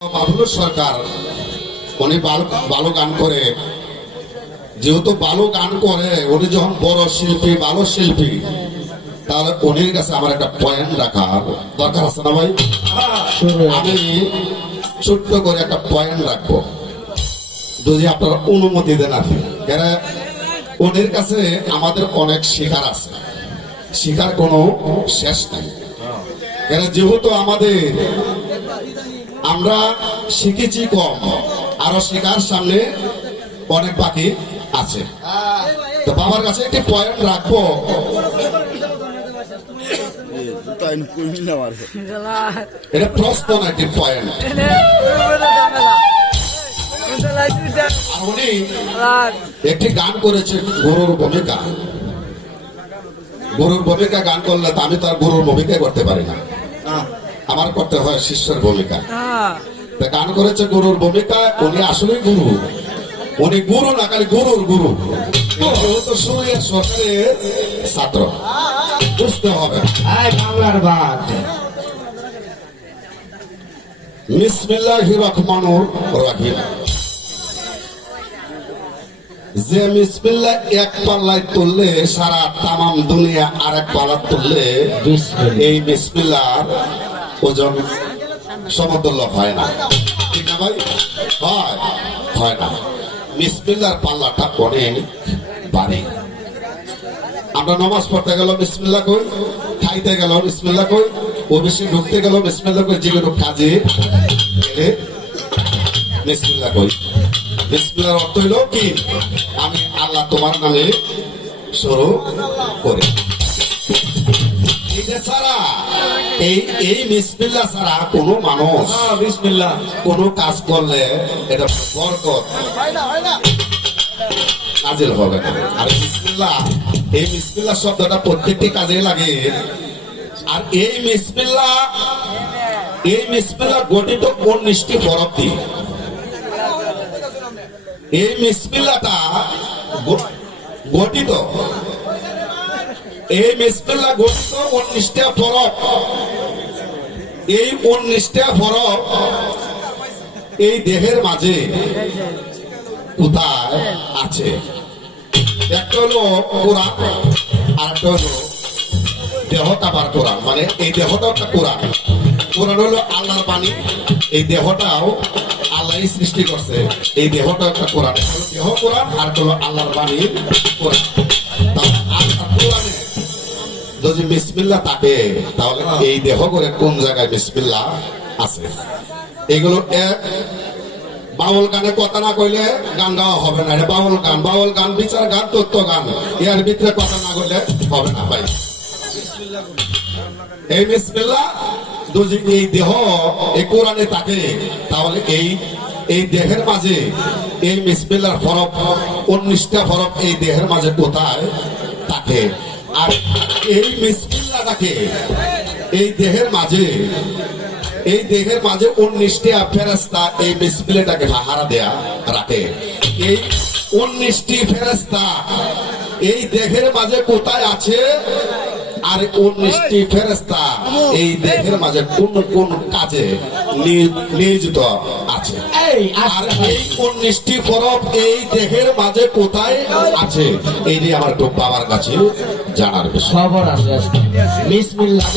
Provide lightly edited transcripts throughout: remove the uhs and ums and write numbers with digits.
বাবুল সরকার উনি ভালো গান করে, যেহেতু ভালো গান করে, উনি যখন বড় শিল্পী ভালো শিল্পী, তাহলে উনির কাছে আমার একটা পয়েন্ট রাখার দরকার আছে না ভাই? আমি ছোট্ট করে একটা পয়েন্ট রাখবো, যদি আপনারা অনুমতি দেন। আর কেন উনির কাছে আমাদের অনেক শিকার আছে, শিকার কোনো শেষ নাই। কেন যেহেতু আমরা শিখেছি কম, আরো শেখার সামনে অনেক বাকি আছে। তো বাবার কাছে একটি পয়েন্ট রাখবো, এটা প্রশ্ন না, একটি পয়েন্ট। উনি একটি গান করেছে গুরুর ভূমিকা। গুরুর ভূমিকা গান করলে তো আমি তো আর গুরুর ভূমিকা করতে পারি না, আমার করতে হয় শিষ্যের ভূমিকা। গান করেছে গুরুর ভূমিকা, উনি আসলে গুরু, উনি গুরু না, খালি গুরুর গুরু। সূর্যের সরকারের ছাত্র, বুঝতে হবে। বাংলার বাদ বিসমিল্লাহির রহমানির রহিম। যে বিসমিল্লাহ এক পাল্লায় তুললে সারা তামাম দুনিয়া আর এক পাল্লা তুললে এই বিসমিল্লাহর ওজন সমতুল্য হয় না, ঠিক না ভাই? হয় না। বিসমিল্লাহর পাল্লাটা অনেক ভারী। আমরা নামাজ পড়তে গেল বিসমিল্লাহ কই, খাইতে গেল বিসমিল্লাহ কই, অফিসে ঢুকতে গেল বিসমিল্লাহ কই, যে কোনো কাজে গেলে বিসমিল্লাহ কই। বিসমিল্লাহর অর্থ হইল কি? আমি আল্লাহ তোমার নামে শুরু করি। এই বিসমিল্লাহ ছাড়া কোনো মানুষ বিসমিল্লাহ কোনো কাজ করলে এটা বরকত নাজিল হবে না। আর এই বিসমিল্লাহ শব্দটা প্রত্যেকটি কাজে লাগে। আর এই বিসমিল্লাহ গঠিত 19টি হরফ দিয়ে। এই বিসমিল্লাহটা গঠিত, এই বিসমিল্লাহ গঠিত 19টা হরফ। এই 19টা হরফ এই দেহের মাঝে কোথায় আছে? একটা হলো কোরআন, আর একটা হলো দেহটা বার কোরআন। মানে এই দেহটাও একটা কোরআন। কোরআন হলো আল্লাহর বাণী, এই দেহটাও আল্লাহ সৃষ্টি করছে। এই দেহটাও একটা কোরআন, দেহ কোরআন, আর হলো আল্লাহর বাণী কোরআন। তাহলে আল্লাহ কোরআনে যদি বিসমিল্লাহ থাকে, তাহলে এই দেহ করে কোন জায়গায় বিসমিল্লাহ আছে? এগুলো এক বাউল গানে কথা না কইলে গান গাওয়া হবে না। এটা বাউল গান বিচার গান, তত্ত্ব গান, এর ভিতরে কথা না কইলে হবে না ভাই। এই বিসমিল্লাহ যদি এই দেহ এই কোরআনে থাকে, তাহলে এই দেহের মাঝে এই বিসমিল্লাহর হরফ 19টা হরফ এই দেহের মাঝে কোথায় থাকে? আর এই বিসমিল্লাহটাকে এই দেহের মাঝে 19টা ফেরেশতা এই বিসমিল্লাহটাকে পাহারা দেয়া রাখে। এই 19টি ফেরেশতা এই দেহের মাঝে কোথায় আছে? আর 19টি ফেরেশতা এই দেহের মাঝে কোন কোন কাজে নিয়োজিত আছে? আর এই 19টি হরফ এই দেহের মাঝে কোথায় আছে? এই নিয়ে আমার একটু বাবার কাছে জানার বিষয়। খবর আছে। বিসমিল্লাহ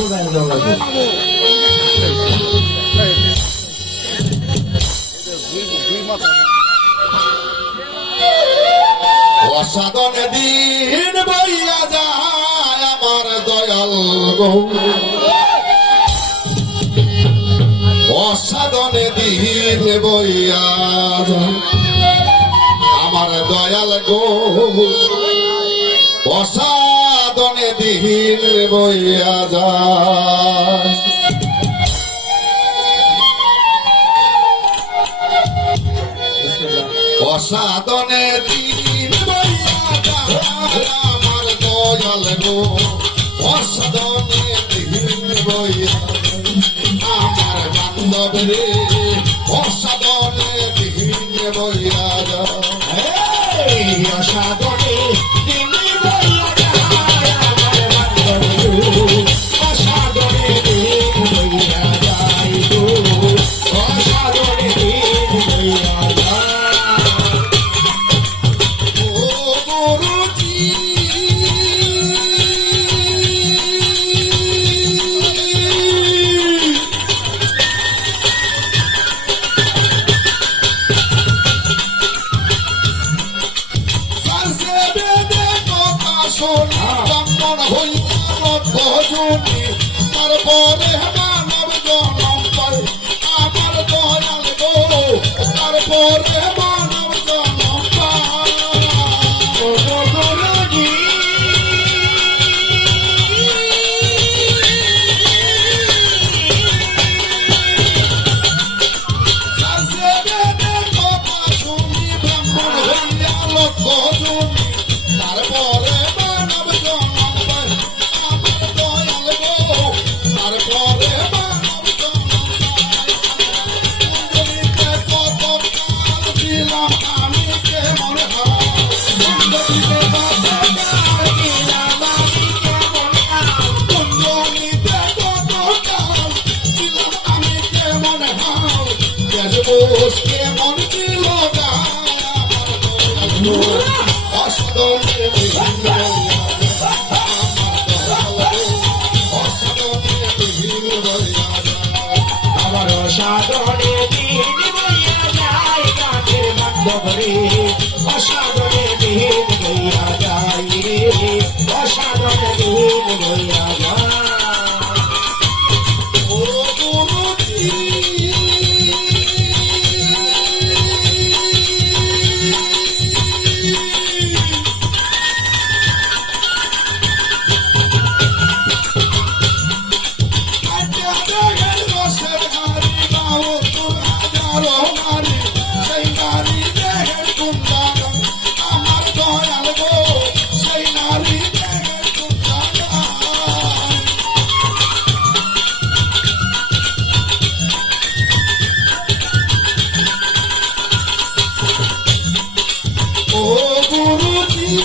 অসাধন দিন বইয়া যায় আমার দয়াল গো, অসাধন দিন বইয়া যায় আমার দয়াল গো, অসাধন দিন বইয়া যায়। অসাধনে দিন বইয়া যায় আমার দয়াল গো, অসাধনে দিন বইয়া আমার বান্ধব রে, অসাধনে দিন বইয়া যায়। অসাধনে দিন বইয়া যায় আমার বান্ধব রে, অসাধনে দিন বইয়া যায়। ব্রাহ্মণ হইয়া লক্ষ জনী তারপরে মানব জনম পায় আমার দয়াল গো তারপরে মানব জনম পায় ও গুরুজি আমি কেমন কুঞ্জনিতে কত কাল ছিলাম আমি কেমন হাল কেমন ছিল আমার সাধনে দিন বইয়া যায় কাঠের বান্ধব রে অসাধনে দিন বইয়া যায় রে অসাধনে দিন বইয়া যায় ও গুরুজি আমার দয়াল গো সেই নারী দেহের কুঞ্জাগার ও গুরুজি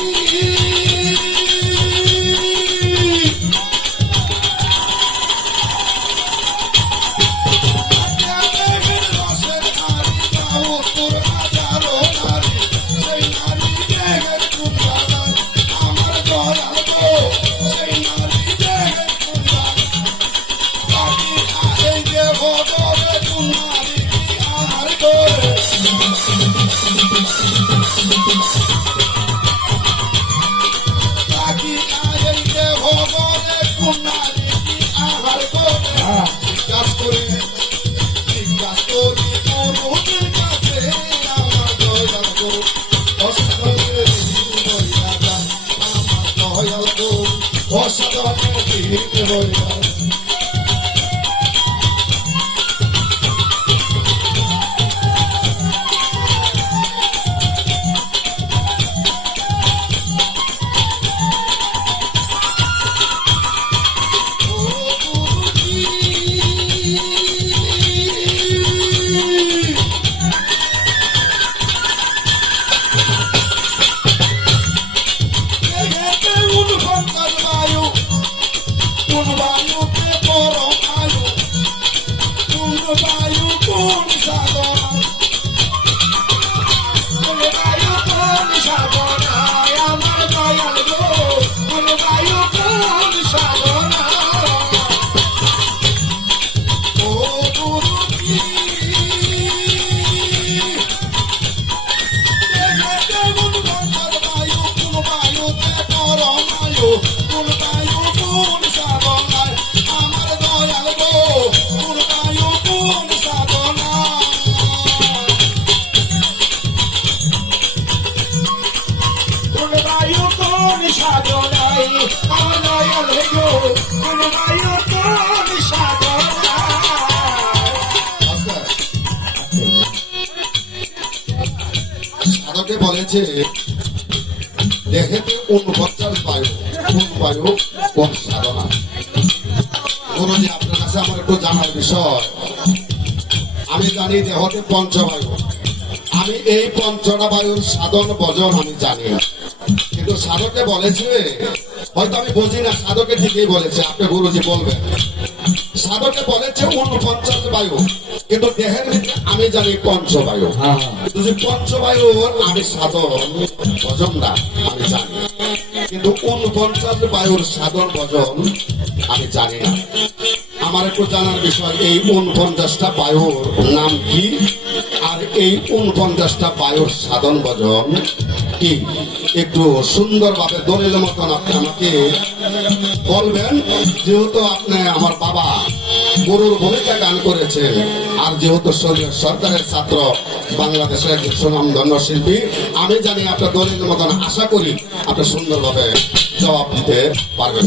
আমার দয়াল গো সেই নারী দেহের কুঞ্জাগার এই যে ভোরে কুমারী আমার করে বাকি আই যে ভোরে কুমারী আহার করে জিজ্ঞাস করি গুরুজির কাছে আমার দয়াল গো অসাধনে দিন বইয়া যায় আমার দয়াল গো অসাধনে দিন বইয়া সাধকে বলেছে দেহেতে 49 বায়ু কোন বায়ু কোন সাধনা গুরুজি আপনার কাছে আমার একটু জানার বিষয় আমি জানি দেহতে পঞ্চবায়ু আমি এই পঞ্চটা বায়ুর সাধন ভজন আমি জানি না কিন্তু সাধকে বলেছে হয়তো আমি বুঝি না সাধকে ঠিকই বলেছে আপনি গুরুজি বলবেন সাধকে বলেছে 49 বায়ু কিন্তু দেহের ভিতরে আমি জানি পঞ্চবায়ু কিন্তু যে পঞ্চবায়ুর আমি সাধন ভজনটা আমি জানি কিন্তু 49 বায়ুর সাধন ভজন আমি জানি না আমার একটু জানার বিষয় এই 49টা বায়ুর নাম কি আর এই 49টা বায়ুর সাধন ভজন কি একটু সুন্দরভাবে দলিল মতন আপনি আমাকে বলবেন, যেহেতু আপনি আমার বাবা গুরুর ভূমিকা গান করেছেন, আর যেহেতু সরকারের ছাত্র, বাংলাদেশের একজন সুনামধন্য শিল্পী, আমি জানি আপনার দলিল মতন, আশা করি আপনি সুন্দরভাবে জবাব দিতে পারবেন।